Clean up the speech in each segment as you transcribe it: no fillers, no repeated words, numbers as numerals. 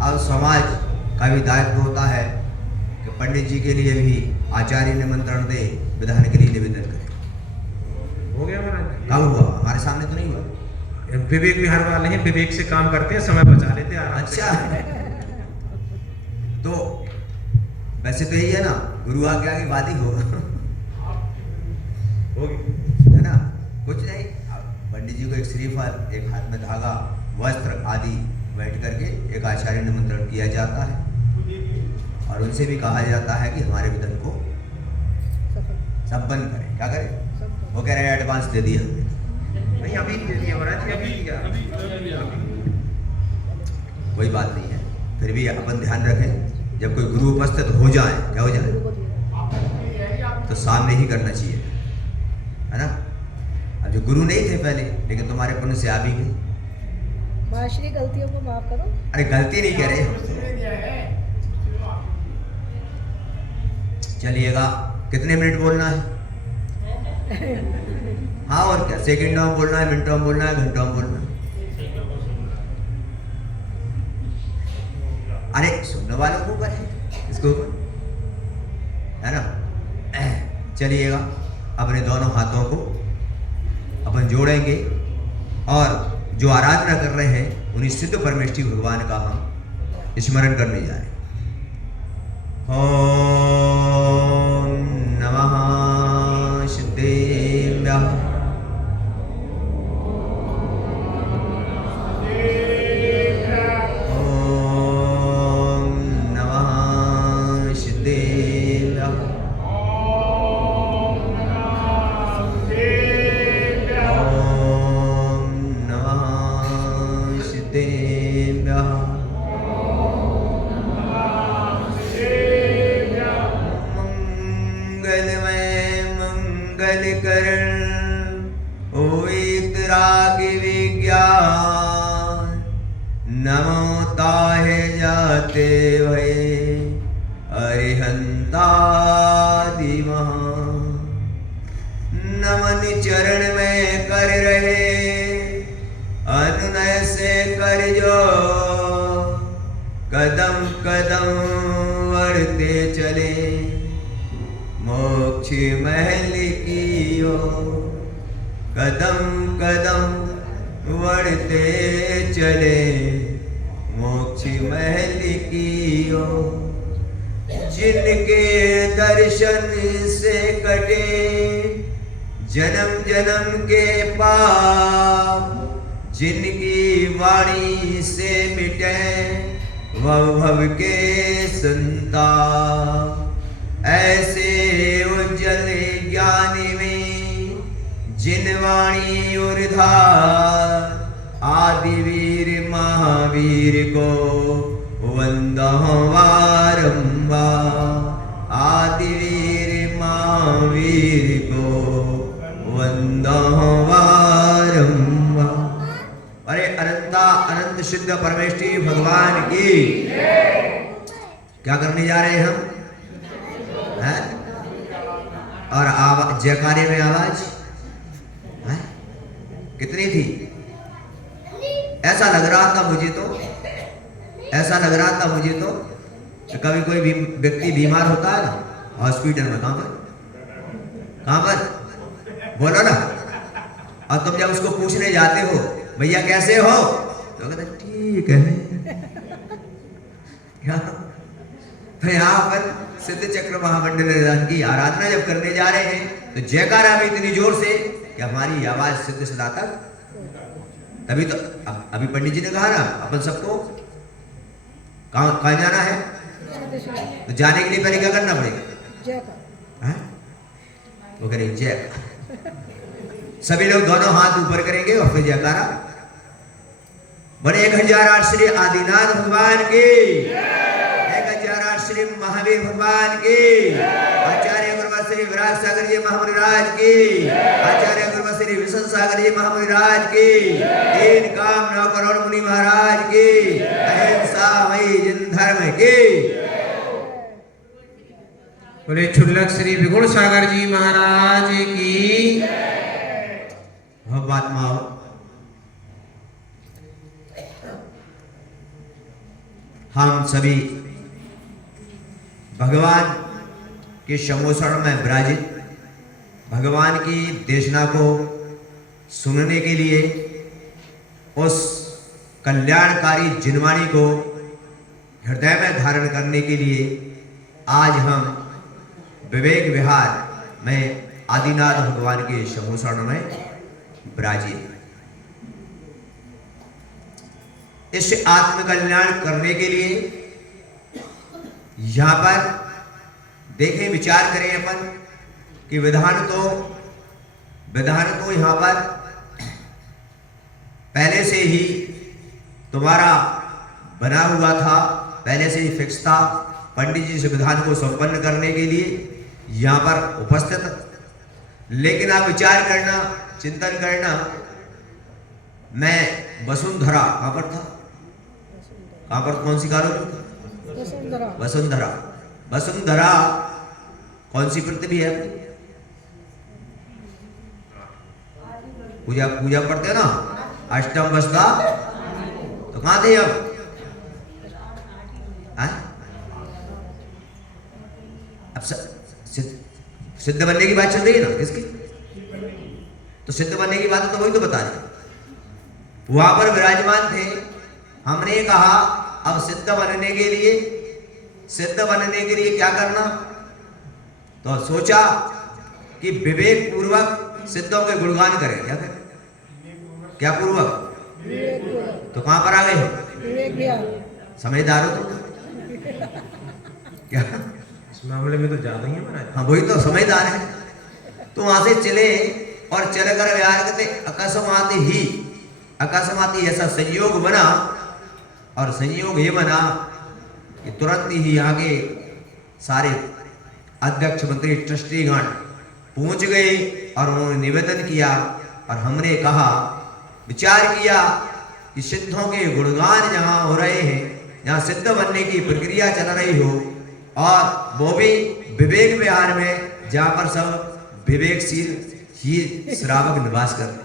अब समाज का भी दायित्व होता है कि पंडित जी के लिए भी आचार्य निमंत्रण दे, विधान के लिए निवेदन करे। हो गया महाराज? कब हुआ? हमारे सामने तो नहीं हुआ। विवेक विहार वाले हैं, विवेक से काम करते हैं, समय बचा लेते हैं। अच्छा तो वैसे तो यही है ना, गुरु आज्ञा की बात ही होगी, है ना? कुछ नहीं, पंडित जी को एक श्रीफल, एक हाथ में धागा, वस्त्र आदि बैठ करके एक आचार्य निमंत्रण किया जाता है और उनसे भी कहा जाता है कि हमारे विधान को संपन्न करें। क्या करें? वो कह रहे हैं एडवांस दे दिया। नहीं, अभी दे दिया महाराज, अभी दिया। कोई बात नहीं है, फिर भी अपन ध्यान रखें, जब कोई गुरु उपस्थित हो जाए, क्या हो जाए, तो सामने ही करना चाहिए, है ना? अब जो गुरु नहीं थे पहले, लेकिन तुम्हारे पुण्य से आ भी गए। माशरी गलतियों को माफ करो। अरे गलती नहीं कह रहे, चलिएगा। कितने मिनट बोलना है? हाँ, और क्या, सेकंडों में बोलना है, मिनटों में बोलना है, घंटों में बोलना है? अरे सुनने वालों को ऊपर है, इसके ऊपर, है ना? चलिएगा, अपने दोनों हाथों को अपन जोड़ेंगे और जो आराधना कर रहे हैं उन्हीं सिद्ध परमेष्ठी भगवान का हम स्मरण करने जा रहे हैं। ओम नमः सिद्धेभ्यः। ओम नमः सिद्धेभ्यः। ओम नमः सिद्धेभ्यः। करण ओइतराग विज्ञान, नमो ताहे जाते भये अरिहंतादि महा। नमन चरण में कर रहे अनुनय से कर जो, कदम कदम बढ़ते चले मोक्ष महल की ओर। कदम कदम बढ़ते चले मोक्ष महल की ओर। जिनके दर्शन से कटे जन्म जन्म के पाप, जिनकी वाणी से मिटे भव भव के संताप। ऐसे उज्जवल ज्ञानी में जिन वाणी उर्धार, आदि वीर महावीर को वंदो बारंबार। आदि वीर महावीर को वंदो बारंबार। अरे अनंता अनंत सिद्ध परमेष्ठी भगवान की। क्या करने जा रहे हैं हम? है? और आवाज, जयकारे में आवाज है? कितनी थी? ऐसा लग रहा था मुझे तो, ऐसा लग रहा था मुझे तो कि कभी कोई भी व्यक्ति बीमार होता है ना हॉस्पिटल में, कहां पर बोलो ना, और तुम जब उसको पूछने जाते हो भैया कैसे हो, तो कहते ठीक है। तो यहाँ पर सिद्ध चक्र महामंडल निधान की आराधना जब करने जा रहे हैं तो जयकारा भी इतनी जोर से कि हमारी आवाज सिद्ध सदा तक। तभी तो अभी पंडित जी ने कहा ना अपन सबको कहाँ जाना है, तो जाने के लिए पहले क्या करना पड़ेगा? वो करेंगे जय। सभी लोग दोनों हाथ ऊपर करेंगे और फिर जयकारा। बने 1008 श्री आदिनाथ भगवान की, 1008 श्री महावीर भगवान की, आचार्य गुरुवर श्री विराट सागर जी महामुनिराज की, आचार्य गुरुवर श्री विष्णु सागर जी महामुनिराज की, 3 काम 9 करोड़ मुनि महाराज की, अहिंसा वही जिन धर्म की। बोले छुल्लक श्री विगुण सागर जी महाराज की। महात्मा हम सभी भगवान के समोषण में विराजित भगवान की देशना को सुनने के लिए, उस कल्याणकारी जिनवाणी को हृदय में धारण करने के लिए आज हम विवेक विहार में आदिनाथ भगवान के समोषण में विराजित। इस आत्मकल्याण करने के लिए यहां पर देखें, विचार करें अपन कि विधान तो यहां पर पहले से ही तुम्हारा बना हुआ था, पहले से ही फिक्स था। पंडित जी से विधान को संपन्न करने के लिए यहां पर उपस्थित। लेकिन आप विचार करना, चिंतन करना, मैं वसुंधरा कहां पर था, कहां पर, कौन सी कालोनी? वसुंधरा। वसुंधरा कौन सी पृथ्वी है? पूजा पढ़ते हो ना, अष्टम वसुधा, तो कहां थे अब? अब सिद्ध बनने की बात चल रही है ना, किसकी? तो सिद्ध बनने की बात तो वही तो बता रहे, वहां पर विराजमान थे। हमने कहा अब सिद्ध बनने के लिए क्या करना? तो सोचा कि विवेक पूर्वक सिद्धों के गुणगान करें। क्या करें? क्या पूर्वक? तो कहां पर आ गए? समझदार हो तुम क्या? इस मामले में तो ज्यादा ही है महाराज। हाँ, वही तो, समझदार है। तो वहां से चले और चलकर विहार करते, अकस्मात ही ऐसा संयोग बना, और संयोग ये बना कि तुरंत ही यहाँ के सारे अध्यक्ष, मंत्री, ट्रस्टीगण पहुंच गए और उन्होंने निवेदन किया। और हमने कहा, विचार किया कि सिद्धों के गुणगान जहां हो रहे हैं, जहां सिद्ध बनने की प्रक्रिया चल रही हो, और वो भी विवेक विहार में, जहां पर सब विवेकशील ही श्रावक निवास करते हैं।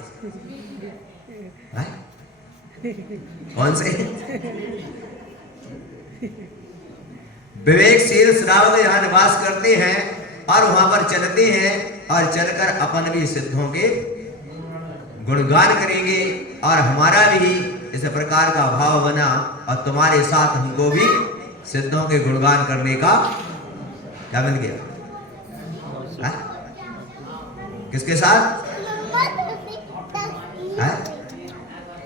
कौन से विवेकशील श्रावक यहाँ निवास करते हैं और वहां पर चलते हैं, और चलकर अपन भी सिद्धों के गुणगान करेंगे। और हमारा भी इस प्रकार का भाव बना, और तुम्हारे साथ हमको भी सिद्धों के गुणगान करने का क्या मिल गया? किसके साथ?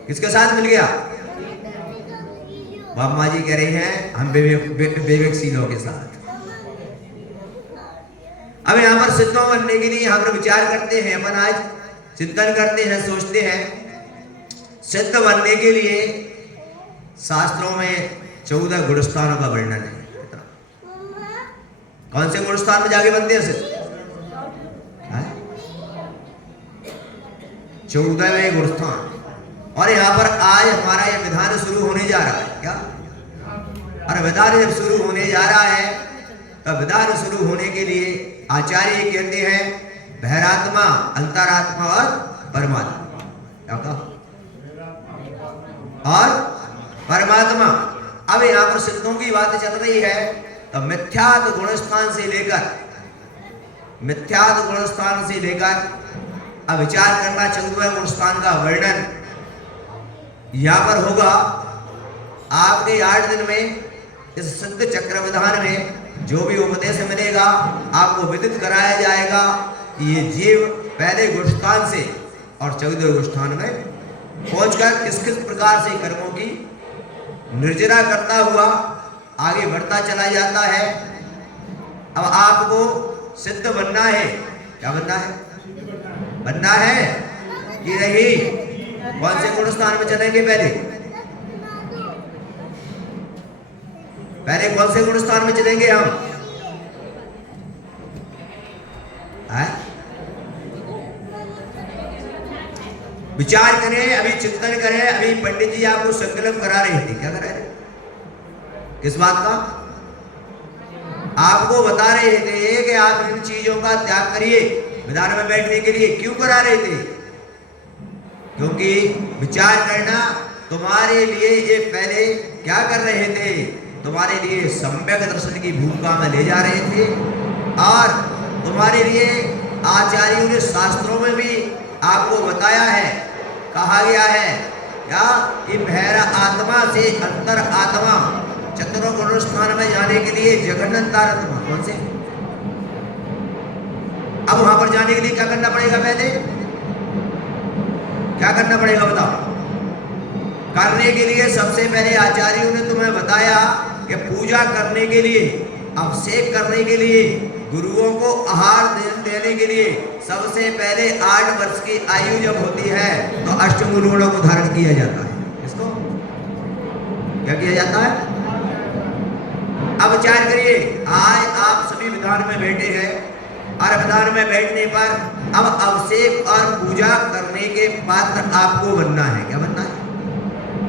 किसके साथ मिल गया? बाबा जी कह रहे हैं हम विवेकशीलों के साथ। अब यहां पर सिद्धों बनने के लिए हम विचार करते हैं, अपन आज चिंतन करते हैं, सोचते हैं। सिद्ध बनने के लिए शास्त्रों में 14 गुणस्थानों का वर्णन है। कौन से गुणस्थान में जाके बनते हैं सिद्ध? 14वें गुणस्थान। और यहाँ पर आज हमारा ये विधान शुरू होने जा रहा है। क्या? और विधान जब शुरू होने जा रहा है, तब विधान शुरू होने के लिए आचार्य कहते हैं बहिरात्मा, अंतरात्मा और परमात्मा। क्या कहा? और परमात्मा। अब यहाँ पर सिद्धों की बात चल रही है, तो मिथ्यात्व गुणस्थान से लेकर अब विचार करना 14वें गुणस्थान का वर्णन यहां पर होगा। आपके 8 दिन में इस सिद्ध चक्र विधान में जो भी उपदेश मिलेगा, आपको विदित कराया जाएगा कि ये जीव पहले गुणस्थान से और 14वें गुणस्थान में पहुंचकर किस किस प्रकार से कर्मों की निर्जरा करता हुआ आगे बढ़ता चला जाता है। अब आपको सिद्ध बनना है। क्या बनना है? बनना है कि नहीं? कौन से गुणस्थान में चलेंगे? पहले कौन से गुणस्थान में चलेंगे हम? विचार करें, अभी चिंतन करें। अभी पंडित जी आपको संकल्प करा रहे थे। क्या करा रहे? किस बात का? आपको बता रहे थे कि आप इन चीजों का त्याग करिए। विधान में बैठने के लिए क्यों करा रहे थे? क्योंकि विचार करना तुम्हारे लिए ये पहले क्या कर रहे थे? तुम्हारे लिए सम्यक दर्शन की भूमिका में ले जा रहे थे और तुम्हारे लिए आचार्यों ने शास्त्रों में भी आपको बताया है, कहा गया है क्या कि बहरा आत्मा से अंतर आत्मा चतुर्गुण स्थान में जाने के लिए जगन्नतात्मा कौन से। अब वहां पर जाने के लिए क्या करना पड़ेगा, पहले क्या करना पड़ेगा बताओ। करने के लिए सबसे पहले आचार्यों ने तुम्हें बताया कि पूजा करने के लिए, अभिषेक करने के लिए, गुरुओं को आहार देने के लिए सबसे पहले 8 वर्ष की आयु जब होती है तो अष्टमूलगुणों को धारण किया जाता है। इसको क्या किया जाता है। अब विचार करिए, आज आप सभी विधान में बैठे हैं और विधान में बैठने पर अब अभिषेक और पूजा करने के पात्र आपको बनना है। क्या बनना है।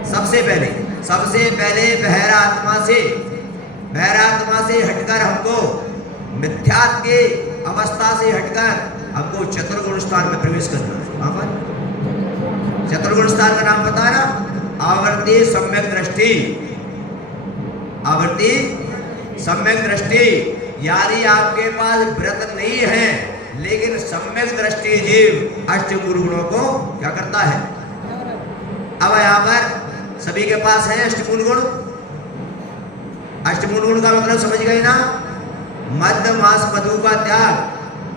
सबसे पहले बहरात्मा से हटकर हमको मिथ्यात्व के अवस्था से हटकर हमको चतुर्गुण स्थान में प्रवेश करना है। वहां पर चतुर्गुण स्थान का नाम पता है ना, आवर्ती सम्यक दृष्टि। आवर्ती सम्यक दृष्टि यानी आपके पास व्रत नहीं है लेकिन सम्यक दृष्टि जीव अष्टमूल गुणों को क्या करता है। अब यहाँ पर सभी के पास है अष्टमूल गुण। अष्टमूल गुण का मतलब समझ गए ना, मद्य मांस मधु का त्याग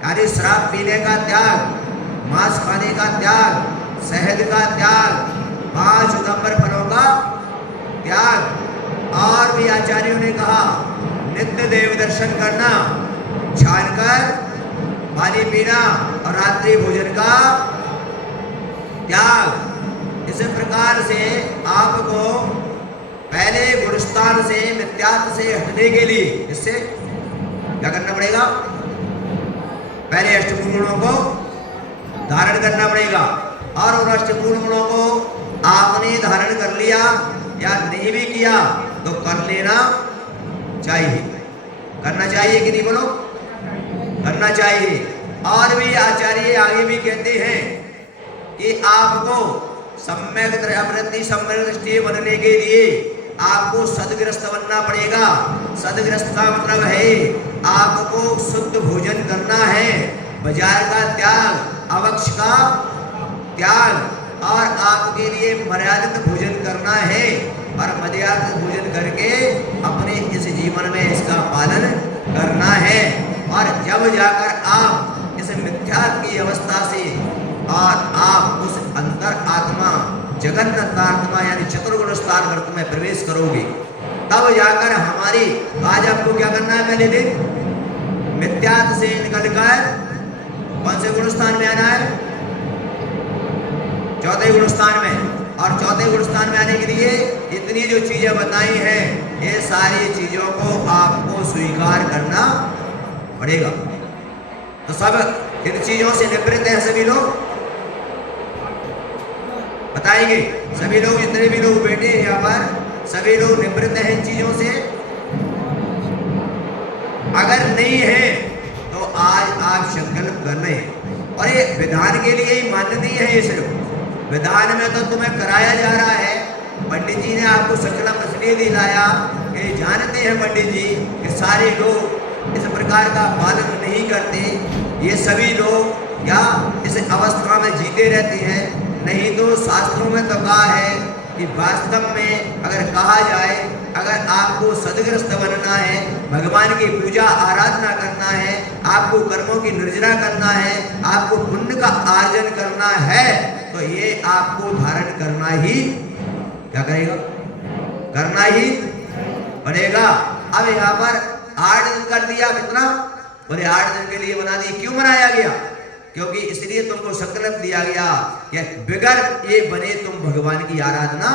यानी शराब पीने का त्याग, मांस खाने का त्याग, शहद का त्याग, 5 उदंबर फलों का त्याग। और भी आचार्यों ने कहा नित्य देव दर्शन करना, छानकर पानी पीना और रात्रि भोजन का त्याग। इस प्रकार से आपको पहले गुणस्थान से मिथ्यात्व से हटने के लिए इससे क्या करना पड़ेगा, पहले अष्टमूल गुणों को धारण करना पड़ेगा। और उन अष्टमूल गुणों को आपने धारण कर लिया या नहीं भी किया तो कर लेना चाहिए। करना चाहिए कि नहीं, बोलो करना चाहिए। और भी आचार्य आगे भी कहते हैं कि आपको सम्यक दृष्टि बनने के लिए आपको सदग्रस्त बनना पड़ेगा। सदग्रस्त का मतलब है आपको शुद्ध भोजन करना है, बाजार का त्याग, अवक्ष का त्याग और आपके लिए मर्यादित भोजन करना है। और मर्यादित भोजन करके अपने इस जीवन में इसका पालन करना है। और जब जाकर आप इस मिथ्यात्व की अवस्था से और आप उस अंतर आत्मा जगन्नात्मा यानी चतुर्गुण स्थान व्रत में प्रवेश करोगे तब जाकर हमारी, आज आपको क्या करना है, पहले दिन मिथ्यात्व से निकलकर कौन से गुण स्थान में आना है, चौथे गुण स्थान में। और चौथे गुण स्थान में आने के लिए इतनी जो चीजें बताई हैं ये सारी चीजों को आपको स्वीकार करना पड़ेगा। तो सब इन चीजों से निवृत्त हैं सभी लोग, बताएंगे सभी लोग, जितने भी लोग बैठे हैं यहाँ पर सभी लोग निवृत्त हैं इन चीजों से। अगर नहीं है तो आज आप संकल्प कर रहे हैं। और ये विधान के लिए ही मान्य नहीं है, ये सिर्फ विधान में तो तुम्हें कराया जा रहा है। पंडित जी ने आपको संकल्प इसलिए दिलाया कि जानते हैं पंडित जी कि सारे लोग इस प्रकार का पालन नहीं करते, ये सभी लोग या इस अवस्था में जीते रहते हैं। नहीं तो शास्त्रों में तो कहा है कि वास्तव में अगर कहा जाए, अगर आपको सदग्रस्त बनना है, भगवान की पूजा आराधना करना है, आपको कर्मों की निर्जरा करना है, आपको पुण्य का अर्जन करना है तो ये आपको धारण करना ही क्या करेगा, करना ही पड़ेगा। अब यहाँ पर 8 दिन कर दिया, कितना बोले 8 दिन के लिए बना दिए। क्यों बनाया गया, क्योंकि इसलिए तुमको संकल्प दिया गया कि बिगर ये बने तुम भगवान की आराधना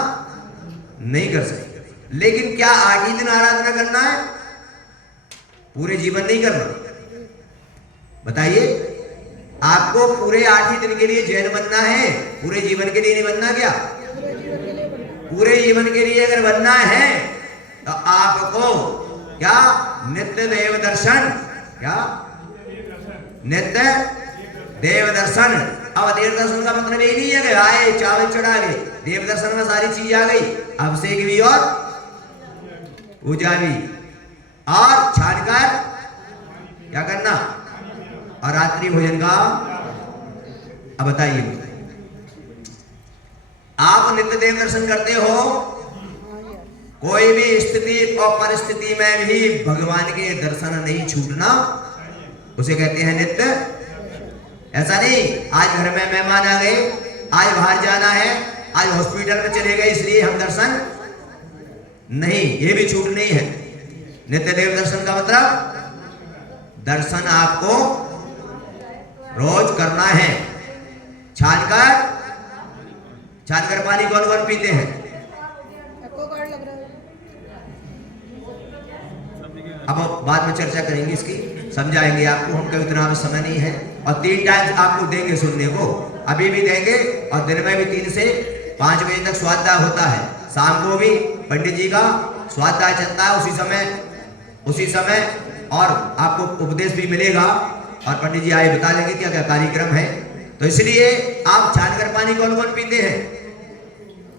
नहीं कर सकते। लेकिन क्या 8 ही दिन आराधना करना है, पूरे जीवन नहीं करना। बताइए, आपको पूरे 8 ही दिन के लिए जैन बनना है, पूरे जीवन के लिए नहीं बनना। क्या पूरे जीवन के लिए अगर बनना है तो आपको क्या नित्य देव दर्शन, क्या नित्य देव दर्शन। अब देव दर्शन का मतलब ये नहीं है कि आए चावल चढ़ा गए, देव दर्शन में सारी चीज आ गई, अभिषेक भी और पूजा भी, और छानकर क्या करना, और रात्रि भोजन का। अब बताइए, आप नित्य देव दर्शन करते हो, कोई भी स्थिति और परिस्थिति में भी भगवान के दर्शन नहीं छूटना, उसे कहते हैं नित्य। ऐसा नहीं आज घर में मेहमान आ गए, आज बाहर जाना है, आज हॉस्पिटल में चले गए इसलिए हम दर्शन नहीं, ये भी छूट नहीं है। नित्य देव दर्शन का मतलब दर्शन आपको रोज करना है। छानकर पानी कौन कौन पीते हैं? एक्वागार्ड लग रहा है। अब बाद में चर्चा करेंगे इसकी, समझाएंगे आपको, हमको इतना भी समय नहीं है। और 3 टाइम आपको देंगे सुनने को, अभी भी देंगे, और दिन में भी 3 से 5 बजे तक स्वाध्याय होता है। शाम को भी पंडित जी का स्वाध्याय चलता है उसी समय, और आपको उपदेश भी मिलेगा, और पंडित जी आए बता देंगे क्या क्या कार्यक्रम है। तो इसलिए आप छानकर पानी कौन कौन पीते हैं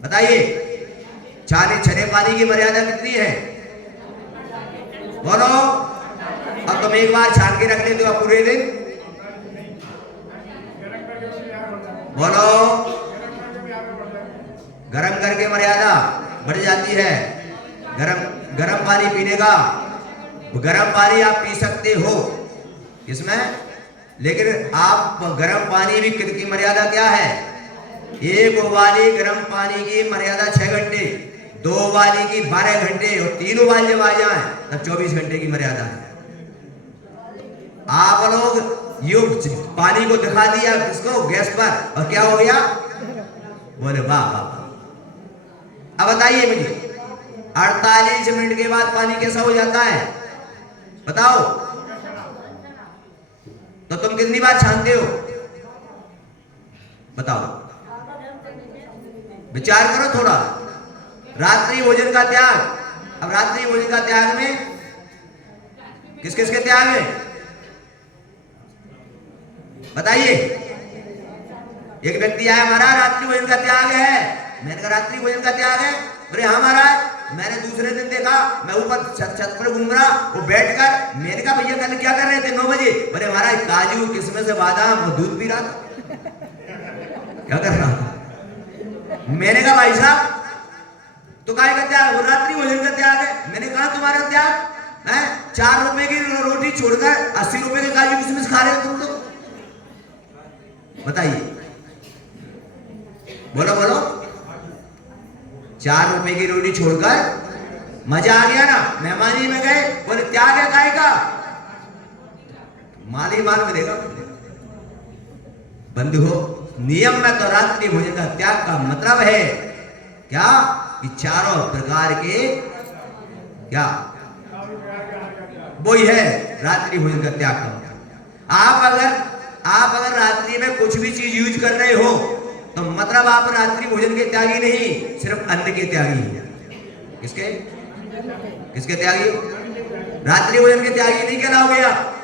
बताइए? छने पानी की मर्यादा कितनी है बोलो? और तुम एक बार छान के रख लेते हो पूरे दिन, बोलो? गरम करके मर्यादा बढ़ जाती है। गरम पानी पीने का, गरम पानी आप पी सकते हो इसमें, लेकिन आप गरम पानी भी की मर्यादा क्या है? 1 वाली गरम पानी की मर्यादा 6 घंटे, 2 वाली की 12 घंटे, और 3 वाली जब आ जाए तब 24 घंटे की मर्यादा है। आप लोग युग पानी को दिखा दिया किसको? गैस पर, और क्या हो गया? बोले वाह वाह। अब बताइए मुझे, 48 मिनट के बाद पानी कैसा हो जाता है बताओ? तो तुम कितनी बार छानते हो बताओ? विचार करो थोड़ा। रात्रि भोजन का त्याग, अब रात्रि भोजन का त्याग में किस किस के त्याग है बताइए? एक व्यक्ति आया, महाराज रात्रि भोजन का त्याग है। मैंने कहा रात्रि भोजन का त्याग है? बोले हाँ महाराज, मैंने दूसरे दिन देखा, मैं ऊपर छत पर घूम रहा, वो बैठकर, मैंने कहा भैया कल क्या कर रहे थे 9 बजे? बोले महाराज काजू किस्में से बादाम और दूध पी रहा था। क्या कर रहा? मैंने कहा भाई साहब तो काय का त्याग? वो रात्रि भोजन का त्याग है। मैंने कहा तुम्हारा त्याग है 4 रुपए की रोटी छोड़कर 80 रुपए के काजू किस्मिस खा रहे हो तुम लोग, बताइए? बोलो बोलो। 4 रुपए की रोटी छोड़कर मजा आ गया ना? मेहमानी में गए, बोले त्याग है काय का? माल ही माल मिलेगा। बंधु हो, नियम में तो रात्रि भोजन का त्याग का मतलब है क्या? कि चारों प्रकार के क्या वही है रात्रि भोजन का त्याग का मतलब। आप अगर रात्रि में कुछ भी चीज यूज कर रहे हो तो मतलब आप रात्रि भोजन के त्यागी नहीं, सिर्फ अन्न के त्यागी हो। किसके त्यागी हो? रात्रि भोजन के त्यागी नहीं कहलाओगे आप।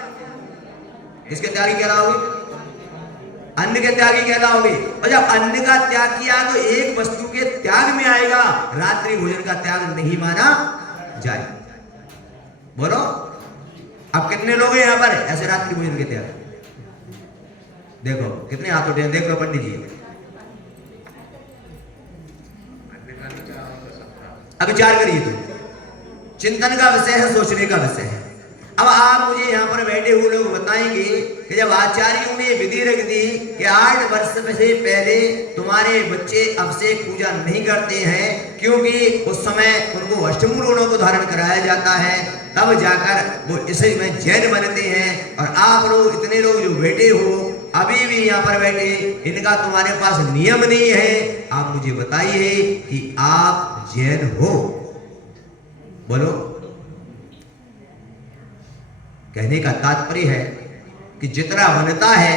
किसके त्यागी कहलाओगे? अन्न के त्यागी कहलाओगे। और जब अन्न का त्याग किया तो एक वस्तु के त्याग में आएगा, रात्रि भोजन का त्याग नहीं माना जाए। बोलो, अब कितने लोग हैं यहां पर ऐसे रात्रि भोजन के त्याग? देखो कितने हाथ उठे हैं, देख लो पंडित जी। अब विचार करिए, तो चिंतन का विषय है, सोचने का विषय है। अब आप मुझे यहाँ पर बैठे हुए लोग बताएंगे कि जब आचार्यों ने विधि रख दी कि 8 वर्ष से पहले तुम्हारे बच्चे अभिषेक पूजा नहीं करते हैं, क्योंकि उस समय उनको अष्टमूलों को धारण कराया जाता है, तब जाकर वो इसे में जैन बनते हैं। और आप लोग इतने लोग जो बैठे हो अभी भी यहाँ पर बैठे, इनका तुम्हारे पास नियम नहीं है। आप मुझे बताइए कि आप जैन हो? बोलो। कहने का तात्पर्य है कि जितना बनता है,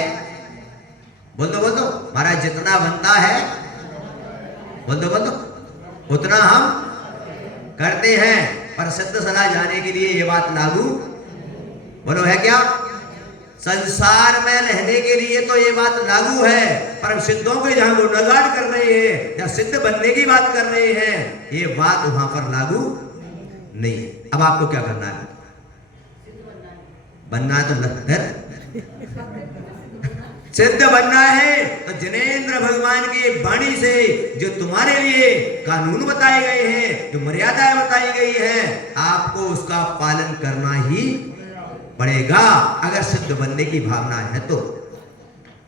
बोल दो महाराज, जितना बनता है बोल दो उतना हम करते हैं। पर सिद्ध सलाह जाने के लिए ये बात लागू बोलो है क्या? संसार में रहने के लिए तो ये बात लागू है, पर सिद्धों के जहां गुणगान कर रहे हैं या सिद्ध बनने की बात कर रहे हैं, ये बात वहां पर लागू नहीं है। अब आपको क्या करना है? बनना है तो फिर सिद्ध बनना है तो जिनेंद्र भगवान की वाणी से जो तुम्हारे लिए कानून बताए गए हैं, जो मर्यादाएं बताई गई हैं, आपको उसका पालन करना ही पड़ेगा अगर सिद्ध बनने की भावना है तो।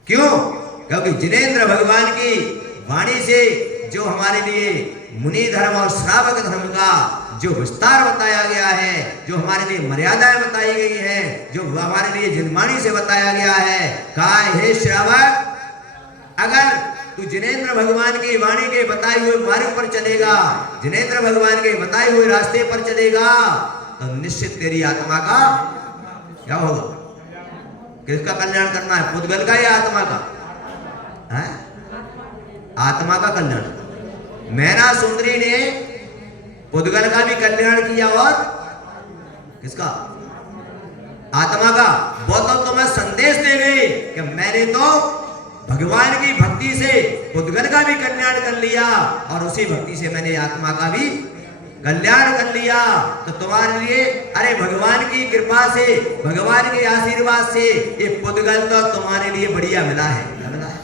क्यों? क्योंकि जिनेंद्र भगवान की वाणी से जो हमारे लिए मुनि धर्म और श्रावक धर्म का जो विस्तार बताया गया है, जो हमारे लिए मर्यादाएं बताई गई हैं, जो हमारे लिए जिनवाणी से बताया गया है, कहा हे श्रावक, अगर तू जिनेंद्र भगवान की वाणी के बताए हुए मार्ग पर चलेगा, जिनेंद्र भगवान के बताए हुए रास्ते पर चलेगा, तो निश्चित तेरी आत्मा का क्या होगा? किसका कल्याण करना है? पुद्गल का या आत्मा का? है? आत्मा का कल्याण। मैना सुंदरी ने पुद्गल का भी कल्याण किया और किसका? आत्मा का। वो तो तुम्हें संदेश दे गई कि मैंने तो भगवान की भक्ति से पुद्गल का भी कल्याण कर लिया और उसी भक्ति से मैंने आत्मा का भी कल्याण कर लिया। तो तुम्हारे लिए अरे भगवान की कृपा से, भगवान के आशीर्वाद से ये पुद्गल तो तुम्हारे लिए बढ़िया मिला है। क्या मिला है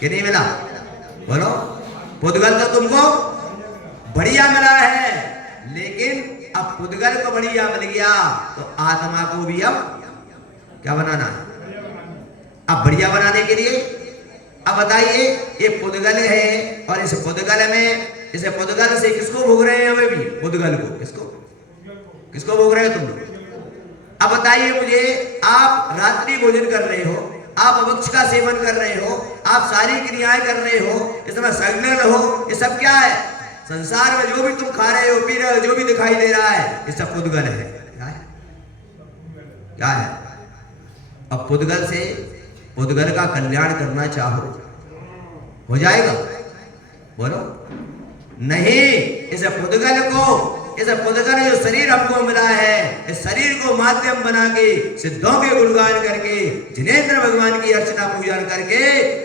कि नहीं मिला? बोलो। पुद्गल तो तुमको बढ़िया मिला है, लेकिन अब पुद्गल को बढ़िया मिल गया तो आत्मा को भी अब क्या बनाना है? अब बढ़िया बनाने के लिए अब बताइए, ये पुद्गल है और इस पुद्गल में, इसे पुद्गल से किसको भोग रहे हैं? हमें भी पुद्गल को। किसको भोग रहे हो तुम लोग? अब बताइए मुझे, आप रात्रि भोजन कर रहे हो, आप वृक्ष का सेवन कर रहे हो, आप सारी क्रियाएं कर रहे हो, इसमें संलग्न हो, ये सब क्या है? संसार में जो भी तुम खा रहे हो, पी रहे हो, जो भी दिखाई दे रहा है, ये सब पुद्गल है। क्या है? अब पुद्गल से पुद्गल का कल्याण करना चाहो, हो जाएगा? बोलो। नहीं, इस पुद्गल जो शरीर हमको मिला है, इस शरीर को माध्यम बना के सिद्धों के गुणगान करके, जिनेंद्र भगवान की अर्चना पूजन करके,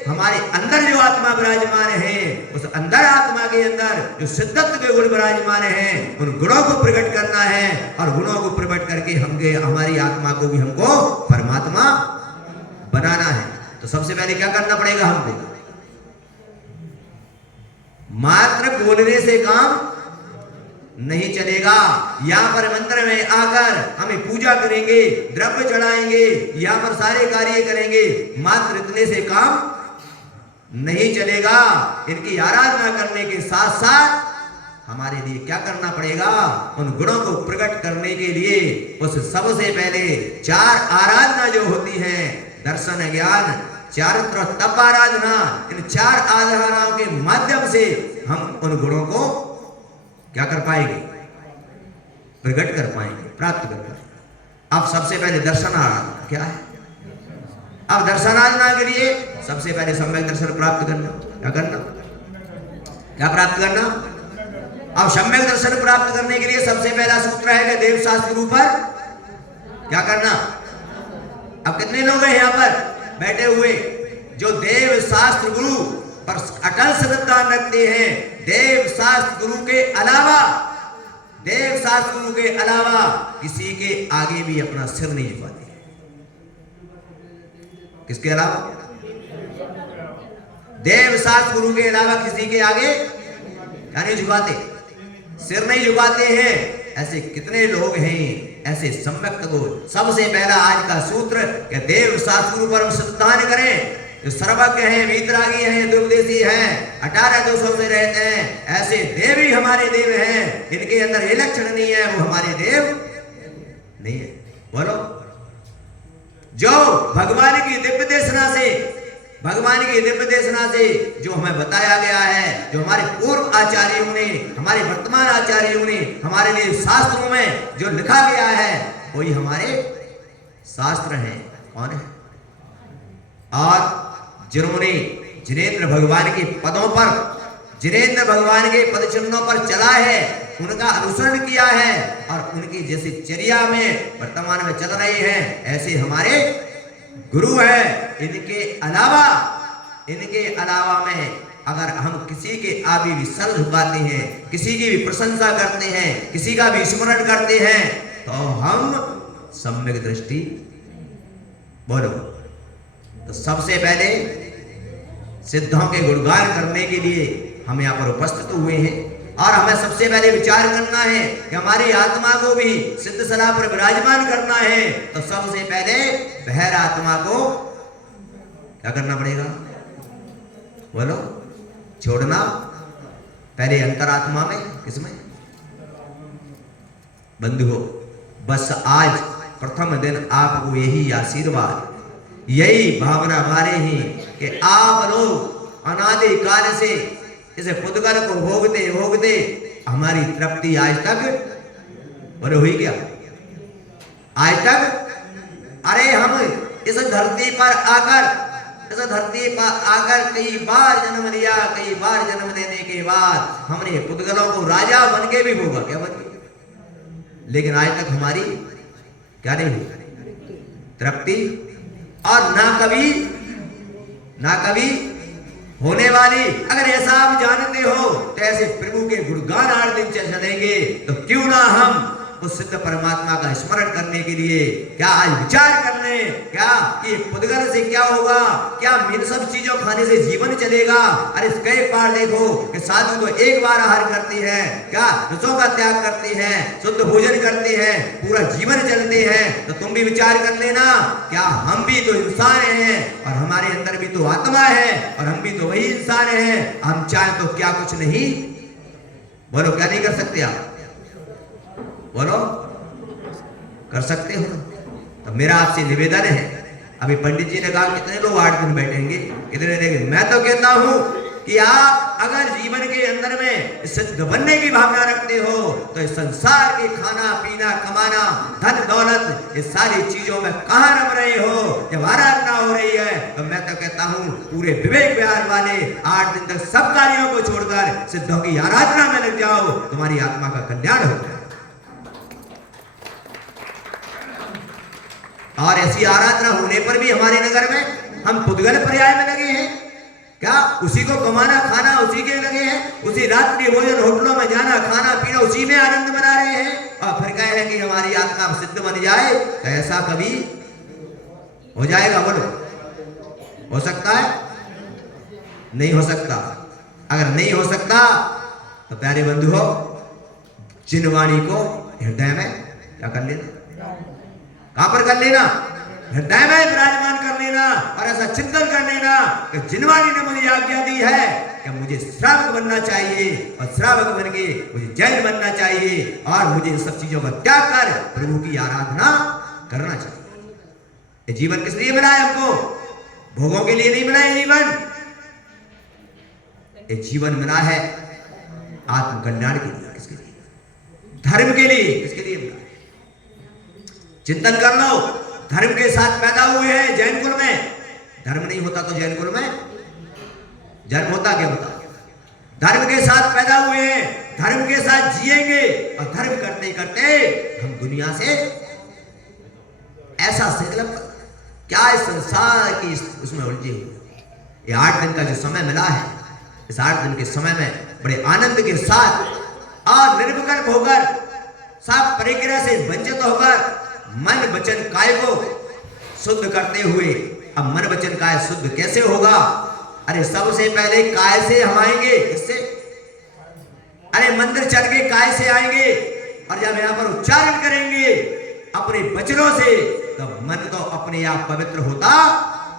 हमारे अंदर जो आत्मा विराजमान है, उस अंदर आत्मा के अंदर जो सिद्धत्व के गुण विराजमान हैं, उन गुणों को प्रकट करना है और गुणों को प्रकट करके हमारी आत्मा को भी हमको परमात्मा बनाना है। तो सबसे पहले क्या करना पड़ेगा हमको? मात्र बोलने से काम नहीं चलेगा। यहाँ पर मंदिर में आकर हमें पूजा करेंगे, द्रव्य चढ़ाएंगे, यहाँ पर सारे कार्य करेंगे, मात्र इतने से काम नहीं चलेगा। इनकी आराधना करने के साथ साथ हमारे लिए क्या करना पड़ेगा? उन गुणों को प्रकट करने के लिए उस सबसे पहले 4 आराधना जो होती है, दर्शन, ज्ञान, चारित्र, तप आराधना, इन 4 आराधनाओं के माध्यम से हम उन गुणों को क्या कर पाएंगे? प्रकट कर पाएंगे, प्राप्त कर पाएंगे। अब सबसे पहले दर्शन आराधना क्या है? अब दर्शन आराधना के लिए सबसे पहले सम्यक दर्शन प्राप्त करना। क्या करना? क्या प्राप्त करना? अब सम्यक दर्शन प्राप्त करने के लिए सबसे पहला सूत्र है कि देव शास्त्र गुरु पर क्या करना? अब कितने लोग हैं यहाँ पर बैठे हुए जो देव शास्त्र गुरु पर अटल श्रद्धा रखते हैं? देव शास्त्र गुरु के अलावा किसी के आगे भी अपना सिर नहीं झुकाते। किसके अलावा? देव शास्त्र गुरु के अलावा किसी के आगे क्या नहीं झुकाते? सिर नहीं झुकाते हैं। ऐसे कितने लोग हैं, ऐसे सम्यक गुरु। सबसे पहला आज का सूत्र कि देव शास्त्र गुरु पर हम श्रद्धा करें। जो सर्वज्ञ हैं, वीतरागी हैं, दुर्देशी हैं, 18 दोषों से रहते हैं, ऐसे देव ही हमारे देव हैं। इनके अंदर ये लक्षण नहीं है, वो हमारे देव नहीं है। बोलो। जो भगवान की दिव्य देशना से जो हमें बताया गया है, जो हमारे पूर्व आचार्यों ने, हमारे वर्तमान आचार्यों ने हमारे लिए शास्त्रों में जो लिखा गया है, वही हमारे शास्त्र हैं। कौन है? और जिन्होंने जिनेंद्र भगवान के पदों पर, जिनेंद्र भगवान के पद चिन्हों पर चला है, उनका अनुसरण किया है और उनकी जैसे चर्या में वर्तमान में चल रहे हैं, ऐसे हमारे गुरु हैं। इनके अलावा में अगर हम किसी के आगे भी सर झुकाते हैं, किसी की भी प्रशंसा करते हैं, किसी का भी स्मरण करते हैं, तो हम सम्यक दृष्टि बोलो। तो सबसे पहले सिद्धों के गुणगान करने के लिए हम यहाँ पर उपस्थित हुए हैं और हमें सबसे पहले विचार करना है कि हमारी आत्मा को भी सिद्ध सलाह पर विराजमान करना है। तो सबसे पहले बहर आत्मा को क्या करना पड़ेगा बोलो? छोड़ना। पहले अंतरात्मा में, किसमें? बंधुओं, बस आज प्रथम दिन आपको यही आशीर्वाद, यही भावना हमारे ही कि आप लोग अनादि काल से इस पुद्गल को भोगते भोगते हमारी तृप्ति आज तक बोलो हुई क्या? आज तक अरे हम इस धरती पर आकर कई बार जन्म लिया, कई बार जन्म लेने के बाद हमने पुद्गलों को राजा बन के भी भोगा, क्या बन के, लेकिन आज तक हमारी क्या नहीं हुई तृप्ति, और ना कभी होने वाली। अगर ऐसा आप जानते हो तो ऐसे प्रभु के गुणगान 8 दिन चलेंगे, तो क्यों ना हम उस सिद्ध परमात्मा का स्मरण करने के लिए क्या आज विचार कर लें, क्या कि पुद्गल से क्या होगा, क्या इन सब चीजों खाने से जीवन चलेगा? अरे कई बार देखो कि साधु तो एक बार आहार करती है, क्या रसों का त्याग करती है, शुद्ध भोजन करती है, पूरा जीवन चलते हैं। तो तुम भी विचार कर लेना, क्या हम भी तो इंसान हैं और हमारे अंदर भी तो आत्मा है और हम भी तो वही इंसान हैं। हम चाहे तो क्या कुछ नहीं बोलो, क्या नहीं कर सकते आप बोलो? कर सकते हो। तो मेरा आपसे निवेदन है, अभी पंडित जी ने कहा कितने लोग 8 दिन बैठेंगे, कितने रहेंगे? मैं तो कहता हूं कि आप अगर जीवन के अंदर में सिद्ध बनने की भावना रखते हो तो इस संसार के खाना पीना कमाना धन दौलत इस सारी चीजों में कहां रम रहे हो? जब आराधना हो रही है तो मैं तो कहता हूं पूरे विवेक विहार वाले 8 दिन तक सब कार्यों को छोड़कर सिद्धों की आराधना में लग जाओ, तुम्हारी आत्मा का कल्याण होगा। और ऐसी आराधना होने पर भी हमारे नगर में हम पुद्गल पर्याय में लगे हैं, क्या उसी को कमाना खाना उसी के लगे हैं, उसी रात्रि भोजन होटलों में जाना खाना पीना उसी में आनंद मना रहे हैं, और फिर कहे हैं कि हमारी आत्मा सिद्ध बन जाए? तो ऐसा कभी हो जाएगा बोलो? हो सकता है? नहीं हो सकता। अगर नहीं हो सकता तो प्यारे बंधुओं, जिनवाणी को हृदय में क्या कर लेना? कहां पर कर लेना? हृदय में विराजमान कर लेना और ऐसा चिंतन कर लेना कि जिनवाणी ने मुझे आज्ञा दी है कि मुझे श्रावक बनना चाहिए और श्रावक बन के मुझे जैन बनना चाहिए और मुझे इन सब चीजों का त्याग कर प्रभु की आराधना करना चाहिए। ये जीवन किस लिए मिला है हमको? भोगों के लिए नहीं मिला है जीवन। ये जीवन मिला है आत्म कल्याण के लिए। किसके लिए? धर्म के लिए। किसके लिए मिला? चिंतन कर लो, धर्म के साथ पैदा हुए हैं जैन कुल में। धर्म नहीं होता तो जैन कुल में जन्म होता? क्या होता? धर्म के साथ पैदा हुए हैं, धर्म के साथ जिएंगे और धर्म करते करते हम दुनिया से ऐसा संकल्प क्या इस संसार की उसमें उलझे हुए। ये 8 दिन का जो समय मिला है, इस 8 दिन के समय में बड़े आनंद के साथ और निर्विकल्प होकर सब परिग्रह से वंचित होकर मन वचन काय को शुद्ध करते हुए, अब मन वचन काय शुद्ध कैसे होगा? अरे सबसे पहले काय से हम आएंगे। किससे? अरे मंदिर चल के काय से आएंगे और जब यहां पर उच्चारण करेंगे अपने वचनों से तो मन तो अपने आप पवित्र होता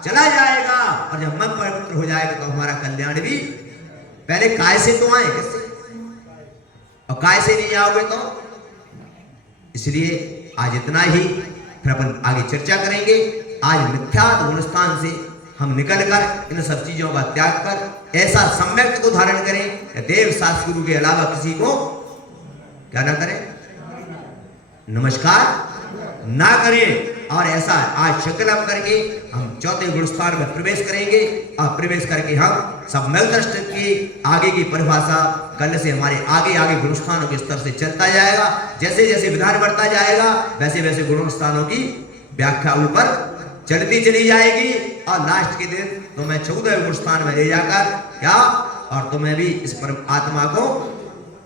चला जाएगा और जब मन पवित्र हो जाएगा तो हमारा कल्याण भी पहले काय से तो आए। किससे? और काय से नहीं आओगे तो? इसलिए आज इतना ही, फिर अपन आगे चर्चा करेंगे। आज मिथ्यात्व गुणस्थान से हम निकलकर इन सब चीजों का त्याग कर ऐसा सम्यक को धारण करें, देव शास्त्र गुरु के अलावा किसी को क्या ना करें, नमस्कार ना करें। और ऐसा आज संकल्प करके हम चौथे गुणस्थान में प्रवेश करेंगे और प्रवेश करके हम सम्यक दृष्टि की आगे की परिभाषा कल से हमारे आगे आगे गुणस्थानों के स्तर से चलता जाएगा। जैसे जैसे विधान बढ़ता जाएगा वैसे वैसे गुणस्थानों की व्याख्या ऊपर चलती चली जाएगी और लास्ट के दिन तो मैं 14वें गुणस्थान में ले जाकर क्या और तुम्हें भी इस परम आत्मा को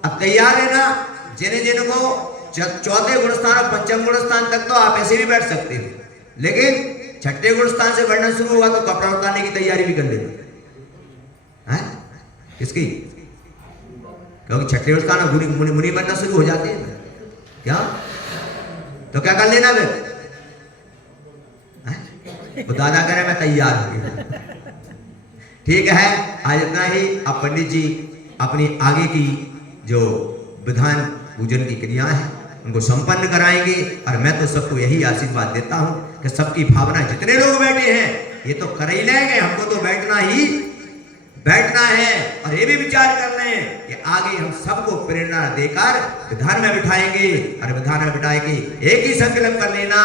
अब तैयार रहना। जिनको चौथे गुण स्थान और पंचम गुण स्थान तक तो आप ऐसे भी बैठ सकते हो, लेकिन छठे गुण स्थान से बढ़ना शुरू हुआ तो कपड़ा उतारने की तैयारी भी कर लेना है। किसकी? क्योंकि छठे गुण स्थान मुनि बनना शुरू हो जाते हैं क्या, तो क्या कर लेना फिर? वो दादा कह रहे मैं तैयार हो गया। ठीक है, आज इतना ही। अब पंडित जी अपनी आगे की जो विधान पूजन की क्रिया है उनको संपन्न कराएंगे। और मैं तो सबको यही आशीर्वाद देता हूं कि सबकी भावना, जितने लोग बैठे हैं ये तो कर ही लेंगे, हमको तो बैठना है और ये भी विचार कर लें कि आगे हम सबको प्रेरणा देकर विधान में बिठाएंगे। और विधान में बिठाए के एक ही संकल्प कर लेना,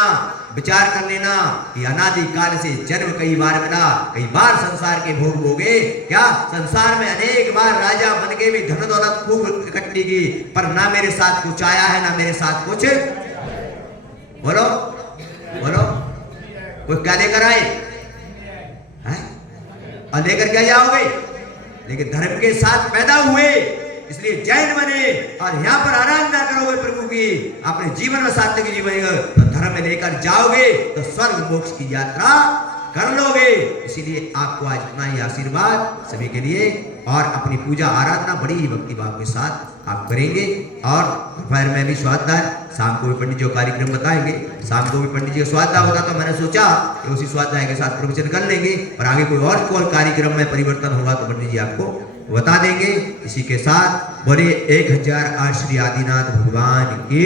विचार कर लेना कि अनादि काल से जन्म कई बार मिला, कई बार संसार के भोग भोगे। क्या संसार में अनेक बार राजा बन के भी धन दौलत खूब इकट्ठी की, पर ना मेरे साथ कुछ आया है ना मेरे साथ कुछ। बोलो बोलो, कोई क्या लेकर आए हैं? और लेकर क्या जाओगे? लेकिन धर्म के साथ पैदा हुए इसलिए जैन बने और यहाँ पर आराधना करोगे प्रभु की, अपने जीवन में सार्थक जीवन तो धर्म में लेकर जाओगे तो स्वर्ग मोक्ष की यात्रा कर लोगे। इसीलिए आपको आज इतना ही आशीर्वाद सभी के लिए। और अपनी पूजा आराधना बड़ी ही भक्ति भाव के साथ आप करेंगे। और दोपहर में भी स्वाध्याय, शाम को भी पंडित जी कार्यक्रम बताएंगे। शाम को भी पंडित जी का स्वाध्याय होगा तो मैंने सोचा कि उसी स्वाध्याय के साथ प्रवचन कर लेंगे, और आगे कोई और कार्यक्रम में परिवर्तन होगा तो पंडित जी आपको बता देंगे। इसी के साथ बोले 1008 श्री आदिनाथ भगवान के